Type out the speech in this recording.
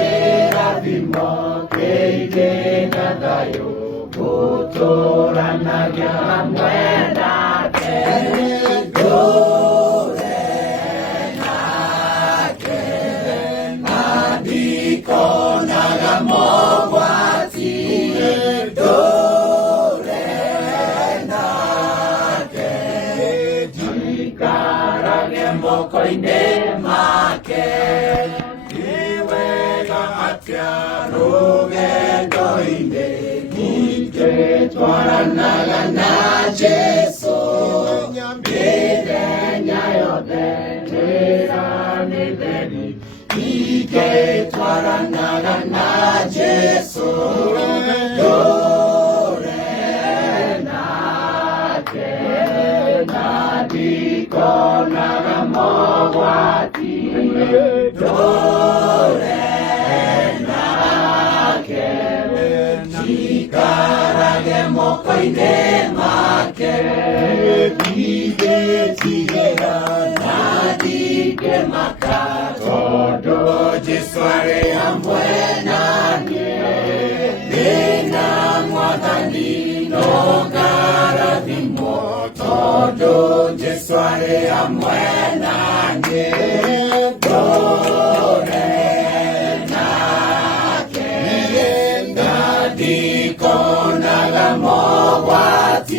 Nekerathimo keigĩra thayũ gũtũũranagia hamwe nake. Ndũũre nake na ndikonaga mogwati. Ndũũre nake njikarage moko-inĩ make. Rũgendo-inĩ ingĩtwaranaga na Jesũ mĩthenya yothe njĩra nĩ theri. Ingĩtwaranaga na Jesũ ndũũre nake na ndikonaga mogwati. Ndũũre njikarage moko-inĩ make. Ndigĩtigĩra na ndingĩmaka tondũ Jesũ arĩ hamwe naniĩ. Ndĩna Mwathani no ngarathimwo tondũ Jesũ arĩ hamwe naniĩ. Ndũũre ndikonaga mogwati.